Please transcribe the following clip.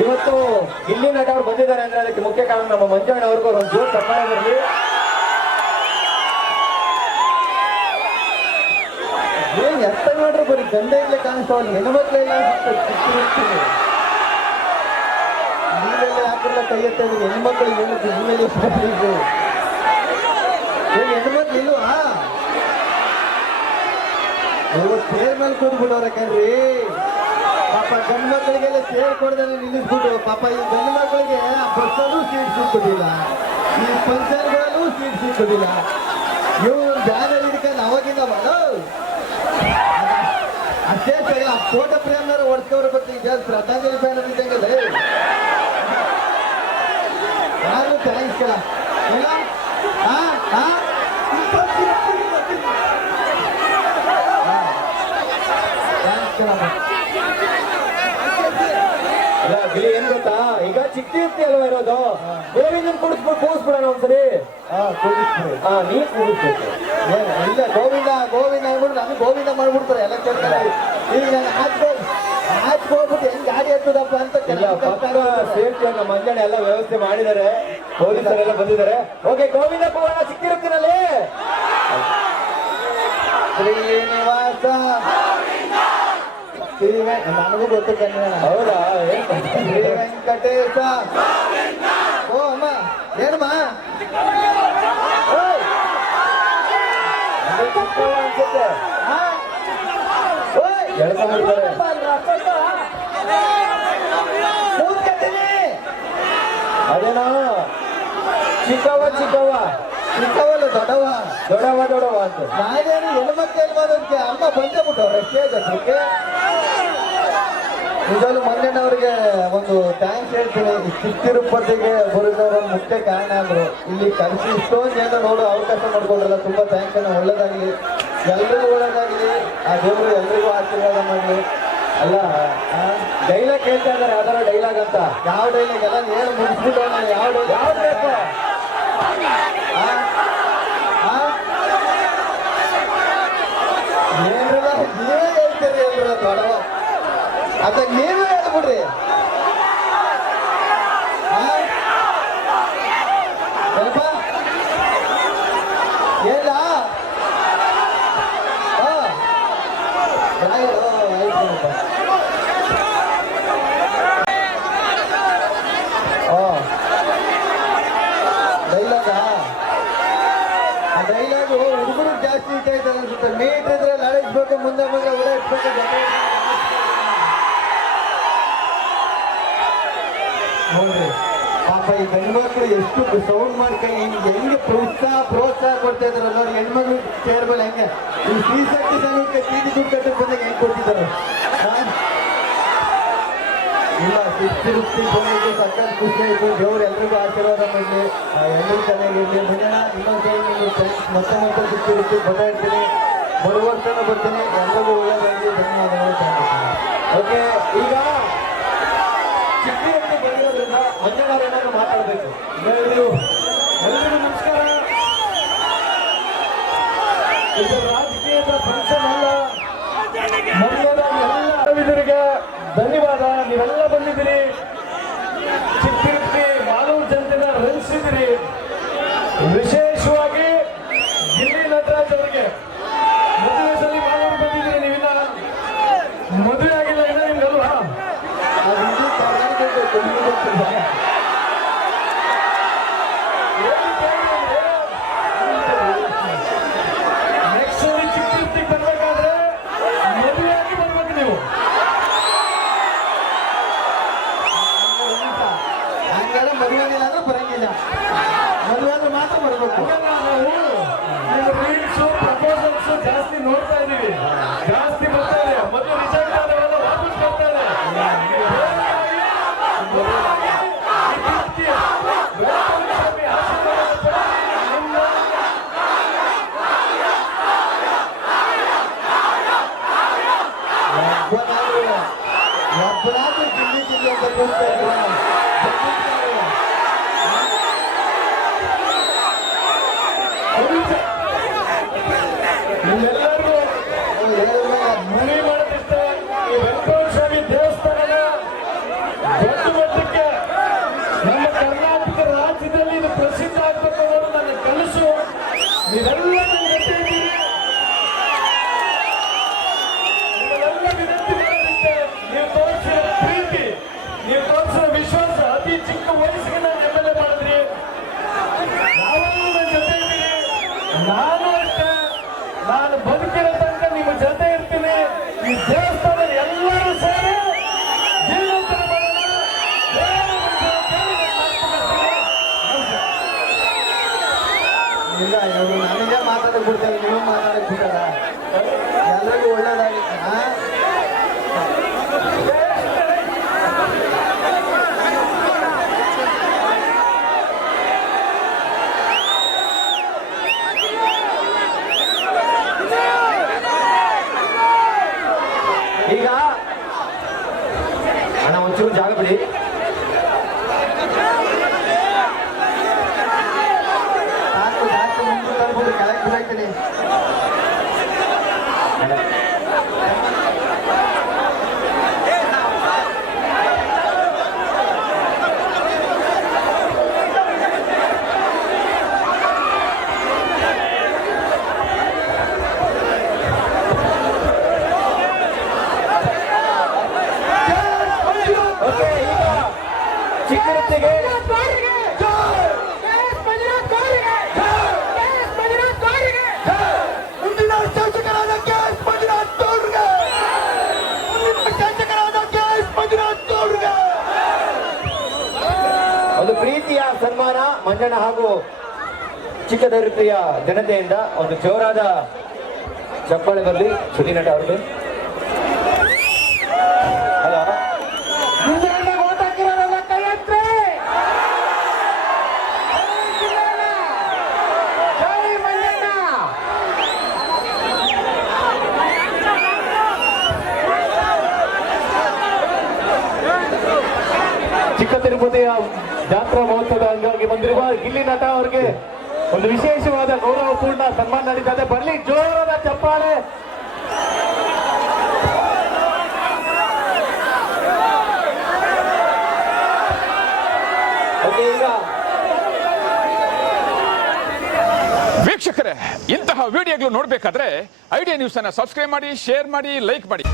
ಇವತ್ತು ಗಿಲ್ಲಿ ನಟ ಅವ್ರು ಬಂದಿದ್ದಾರೆ ಅಂದ್ರೆ ಅದಕ್ಕೆ ಮುಖ್ಯ ಕಾರಣ ನಮ್ಮ ಮಂಜಣ್ಣ ಅವ್ರಿಗೂ ಒಂದು ಜೋರ್ ತಪ್ಪಾಳೆ ಬರಲಿ. ಏನ್ ಎತ್ತ ನೋಡ್ರಿ ಬರೀ ಗಂಡ ಇಲ್ಲೇ ಕಾಣಿಸ್ತಾವಲ್ಲ, ಹೆಣ್ಮಕ್ಳೆಲ್ಲ ನೀವೆಲ್ಲ ಯಾಕೆಲ್ಲ ಕೈ ಎತ್ತ ಹೆಣ್ಮಕ್ಳಿಗೆ ಹೇಳುತ್ತೆ ನೀವೆಲ್ಲ ಏನ್ ಹೆಣ್ಮಕ್ಳು ಇಲ್ವಾ? ಇವತ್ತು ಸೇರ್ ಮೇಲೆ ಕೂತ್ಬಿಟ್ಟವ್ರ ಕಣ್ರಿ. ಪಾಪ ಗಂಡು ಮಕ್ಕಳಿಗೆಲ್ಲ ಸೇರ್ ಕೊಡ್ದಾನೆ ನಿಲ್ಲಿಸ್ಬಿಟ್ಟು ಪಾಪ ಈ ಗಂಡು ಮಕ್ಕಳಿಗೆ ಬಸ್ಸಲ್ಲೂ ಸೀಟ್ ಸಿಕ್ಕೋದಿಲ್ಲ, ಈ ಫಂಕ್ಷನ್ಗಳಲ್ಲೂ ಸೀಟ್ ಸಿಕ್ಕೋದಿಲ್ಲ. ಇವ್ರು ಬ್ಯಾನರ್ ಹಿಡ್ಕೊಂಡು ಅವಾಗಿಂದ ಅಷ್ಟೇ ಸರಿ. ಆ ಫೋಟೋ ಫ್ರೇಮ್ನಾರು ಹೊಡ್ಸ್ಕೊವ್ರ ಬಗ್ಗೆ ಈಗ ಶ್ರದ್ಧಾಂಜಲಿ ಬ್ಯಾನರ್ ಇದ್ದಂಗಲ್ಲ ಯಾರು ಥ್ಯಾಂಕ್ಸ್ ಇಲ್ಲ. ಗಿಲಿ ಏನ್ ಗೊತ್ತಾ, ಈಗ ಚಿಕ್ಕ ಇರ್ತಿ ಅಲ್ವಾ ಇರೋದು, ಗೋವಿಂದನ್ ಕೂಡಿಸ್ಬಿಡೋಣ ಒಂದ್ಸರಿ. ನೀ ಕೂಡಿಸ್ಬೇಕು. ಇಲ್ಲ ಗೋವಿಂದ ಗೋವಿಂದ ಅಂದ್ಬಿಟ್ಟು ನಾನು ಗೋವಿಂದ ಮಾಡ್ಬಿಡ್ತಾರೆ ಎಲ್ಲ ಕೇಳ್ತಾರೆ. ಈಗ ನಾನು ಹೋಗ್ಬಿಟ್ಟು ಹೆಂಗ್ ಗಾಡಿ ಎತ್ತದಪ್ಪ ಅಂತ ಸೇಫ್ಟಿ ನಮ್ಮ ಮಂಜಣ್ಣ ಎಲ್ಲ ವ್ಯವಸ್ಥೆ ಮಾಡಿದ್ದಾರೆ, ಪೊಲೀಸರೆಲ್ಲ ಬಂದಿದ್ದಾರೆ. ಓಕೆ, ಗೋವಿಂದ ಹೋಗೋಣ ಚಿಕ್ಕಿರುತ್ತಿನಲ್ಲಿ. ಶ್ರೀನಿವಾಸ ನನಗೂ ಗೊತ್ತು ಕಣ್ಣ. ಹೌದಾ? ಶ್ರೀ ವೆಂಕಟೇಶ. ಓ ಅಮ್ಮ ಏನಮ್ಮ ಅನ್ಸುತ್ತೆ ಅದೇನಾ ಚಿಕ್ಕವ್ವ ಚಿಕ್ಕವ್ವ ಚಿಕ್ಕವಲ್ಲ ದೊಡ್ಡವ ದೊಡ್ಡವ ದೊಡ್ಡವ ಅಂತ ನಾನೇನು ಹೆಣ್ಮಕ್ಳು ಹೇಳ್ಬೋದಕ್ಕೆ ಅಮ್ಮ ಬಂದೇ ಬಿಟ್ಟವ್ರೆ ಸ್ಟೇಜ್ ಹತ್ರಕ್ಕೆ. ನಿಜವಾಗ್ಲೂ ಮಂಜಣ್ಣವ್ರಿಗೆ ಒಂದು ಥ್ಯಾಂಕ್ಸ್ ಹೇಳ್ತೀನಿ. ಚಿತ್ತಿರುಪತಿಗೆ ಬರೋದವ್ರ ಒಂದು ಮುಖ್ಯ ಕಾರಣ ಅಂದ್ರು. ಇಲ್ಲಿ ಕರೆಸಿ ಇಷ್ಟೊಂದು ಜನ ನೋಡೋ ಅವಕಾಶ ಮಾಡ್ಕೊಂಡ್ರಲ್ಲ, ತುಂಬಾ ಥ್ಯಾಂಕ್ಸ್ ಅನ್ನ. ಒಳ್ಳೇದಾಗ್ಲಿ, ಎಲ್ರಿಗೂ ಒಳ್ಳೇದಾಗ್ಲಿ, ಆ ದೇವರು ಎಲ್ರಿಗೂ ಆಶೀರ್ವಾದ ಮಾಡಲಿ. ಅಲ್ಲ ಡೈಲಾಗ್ ಕೇಳ್ತಾ ಇದಾರೆ, ಯಾವ್ದಾರ ಡೈಲಾಗ್ ಅಂತ. ಯಾವ ಡೈಲಾಗ್ ಎಲ್ಲ ಹೇಳಿ ಮುಗಿಸ್ಬಿಟ್ಟು ಯಾವ ಯಾವ್ದು ಬೇಕು? ಏನ್ರಲ್ಲ ನೀವೇ ಹೇಳ್ತೀರಿ ಎಲ್ರ ದೊಡ್ಡವ ಅದ ನೀವೇ ಹೇಳ್ಬಿಡ್ರಿ. ಏನ ಡೈಲಾಗ ಡೈಲಾಗು ಹುಡುಗರು ಜಾಸ್ತಿ ಇಷ್ಟ ಆಯ್ತು ಅನ್ಸುತ್ತೆ. ಮೀಟ್ ಇದ್ರೆ ಲಡಿಸ್ಬೇಕು, ಮುಂದೆ ಮುಂದೆ ಓಡಾಡಿಸ್ಬೇಕು. ನೋಡ್ರಿ ಪಾಪ ಈ ಗಂಡ್ಮಕ್ಳು ಎಷ್ಟು ಸೌಂಡ್ ಮಾಡ್ಕೊಂಡು ಹೆಂಗೆ ಪ್ರೋತ್ಸಾಹ ಕೊಡ್ತಾ ಇದಾರೆ ನೋಡಿ. ಹೆಣ್ಮಕ್ಳು ಚೇರ್ ಮೇಲೆ ಹೆಂಗೆ ಈ ಶ್ರೀಶಕ್ತಿ ಸಂಘಕ್ಕೆ ತೀಟಿ ದುಡ್ಡು ಕಟ್ಟಕ್ಕೆ ಬಂದಾಗ ಹೆಂಗ್ ಕೊಟ್ಟಿದ್ದಾರೆ. ಇಲ್ಲ ತಿರುಪ್ತಿ ಬಂದಿದ್ದು ಸಕ್ಕತ್ ಖುಷಿ ಆಯ್ತು. ದೇವ್ರು ಎಲ್ರಿಗೂ ಆಶೀರ್ವಾದ ಮಾಡಲಿ, ಎಲ್ಲರೂ ಚೆನ್ನಾಗಿರ್ಲಿ. ಮುಂದಿನ ಇನ್ನೊಂದು ಥ್ಯಾಂಕ್ಸ್. ಮತ್ತೆ ಮತ್ತೆ ಸಿಕ್ಕಿರುತ್ತಿ ಬರ್ತಾ ಇರ್ತೀನಿ, ಬರುವ ವರ್ಷನೂ ಬರ್ತೀನಿ. ಎಲ್ರಿಗೂ ಒಳ್ಳೆಯದಾಗಿ ಧನ್ಯವಾದಗಳು. ಓಕೆ, ಈಗ ಚಿಕ್ಕಿರುತ್ತಿ ಬಂದಿರೋದ್ರಿಂದ ಮಂಜಣ್ಣ ಏನಾದ್ರು ಮಾತಾಡ್ಬೇಕು. ಎಲ್ರಿಗೂ ನಮಸ್ಕಾರ. ಇದು ರಾಜಕೀಯದ ಫಂಕ್ಷನ್ ಅಲ್ಲ. ಮೊದಲ ಎಲ್ಲ ಕಲಾವಿದರಿಗೆ ಧನ್ಯವಾದ. ನೀವೆಲ್ಲ ಬಂದಿದ್ದೀರಿ, ಚಿತ್ತಿರುತ್ತಿ ಮಾಲೂರು ಜನತೆನ ರಂಜಿಸಿದಿರಿ. ವಿಶೇಷವಾಗಿ ಗಿಲ್ಲಿ ನಟರಾಜ್ ಅವರಿಗೆ ಮದುವೆ ಸಲ ಮಾಲೂರು ಬಂದಿದ್ದೀರಿ. ನೀವಿನ್ನ ಮದುವೆ ಆಗಿಲ್ಲ ಇನ್ನ ನಿಮ್ಗಲ್ವಾ? ನೆಕ್ಸ್ಟ್ ಸಲ ಚಿತ್ತಿರುತ್ತಿಗೆ ಬರ್ಬೇಕಾದ್ರೆ ಮದುವೆಯಾಗಿ ಬರ್ಬೇಕು ನೀವು. ಹಂಗೆಲ್ಲ ಮದುವೆ ಅಂದ್ರೆ ಬರಂಗಿಲ್ಲ, ಮದುವೆ ಅಂದ್ರೆ ಮಾತ್ರ ಬರ್ಬೇಕು. ರೀಲ್ಸ್ ಪ್ರಪೋಸಲ್ಸ್ ಜಾಸ್ತಿ ನೋಡ್ತಾ ಇದೀವಿ, ಜಾಸ್ತಿ ಬರ್ತಾ ಇದೆ. ಮದುವೆ ರಿಜೆಕ್ಟ್ ಆದವೆಲ್ಲ ವಾಪಸ್ ಬರ್ತಾ ಇದೆ. ಒಬ್ಬರಾದ್ರೂ ದಿಲ್ಲಿ ದಿಲ್ಲಿ ಅಂತ ಕೂಗ್ತಾ ಇದ್ರು. ನಿಮ್ಮೆಲ್ಲರಿಗೂ ಮನೆ ಮಾಡೋದಿಷ್ಟ ಈ ವೆಂಕಟೇಶ್ವರ ಸ್ವಾಮಿ ದೇವಸ್ಥಾನದ ದೊಡ್ಡ ಚಿಕ್ಕ ವಯಸ್ಸಿಗೆ ನಾನು MLA ಮಾಡಿದ್ರಿ, ಯಾವಾಗಲೂ ನನ್ನ ಜೊತೆ ಇದ್ದೀನಿ. ನಾನು ಅಷ್ಟೇ, ನಾನು ಬದುಕಿರೋ ತನಕ ನಿಮ್ಮ ಜೊತೆ ಇರ್ತೀನಿ. ಈ ದೇವಸ್ಥಾನ ಎಲ್ಲರೂ ಸೇರಿ ಜೀವಂತರ ಮಾಡೋಣ. ದೇವರ ಇಲ್ಲ ಇವ್ರು ನನಗೆ ಮಾತಾಡಕ್ ಬಿಡ್ತಾರೆ, ನೀವು ಮಾತಾಡಕ್ ಬಿಡ್ತಾರ? ಎಲ್ಲರಿಗೂ ಒಳ್ಳೇದಾಗಿ ಈಗ ಅಣ್ಣ ಒಂಚೂರು ಜಾಗ ಬಿಡಿ. ಸಾಕು ಜಾಸ್ತಿ ಮುಂದೆ ತರ್ಬೋದು, ಕೆಳಗೆ ಬಿಡಾಕ್ತೀನಿ. ಓಕೆ, ಈಗ ಚಿಕ್ಕರತ್ತಿಗೆ ಮುಂದಿನ ಶಾಸಕರಾದ KS ಮಂಜುನಾಥ್ ಗೌಡ್ರಿಗೆ, ಮುಂದಿನ ಶಾಸಕರಾದ KS ಮಂಜುನಾಥ್ ಗೌಡ್ರಿಗೆ ಒಂದು ಪ್ರೀತಿಯ ಸನ್ಮಾನ ಮಂಜಣ್ಣ ಹಾಗೂ ಚಿಕ್ಕದರಿಪ್ರಿಯ ಜನತೆಯಿಂದ ಒಂದು ಜೋರಾದ ಚಪ್ಪಾಳೆ ಬರಲಿ ಸುದ್ದಿ ನಟ ಅವ್ರಿಗೆ. ಹಲೋ, ಚಿಕ್ಕ ತಿರುಪತಿಯ ಜಾತ್ರಾ ಮಹೋತ್ಸವದ ಅಂಗವಾಗಿ ಬಂದಿರುವ ಗಿಲ್ಲಿ ನಟ ಅವರಿಗೆ ಒಂದು ವಿಶೇಷವಾದ ಗೌರವಪೂರ್ಣ ಸನ್ಮಾನ ನಡೀತದೆ. ಬರಲಿ ಜೋರಾದ ಚಪ್ಪಾಳೆ. ಓಕೆ, ಈಗ ವೀಕ್ಷಕರೇ, ಇಂತಹ ವಿಡಿಯೋಗಳು ನೋಡಬೇಕಾದ್ರೆ ಐಡಿಯಾ ನ್ಯೂಸ್ ಅನ್ನು ಸಬ್ಸ್ಕ್ರೈಬ್ ಮಾಡಿ, ಶೇರ್ ಮಾಡಿ, ಲೈಕ್ ಮಾಡಿ.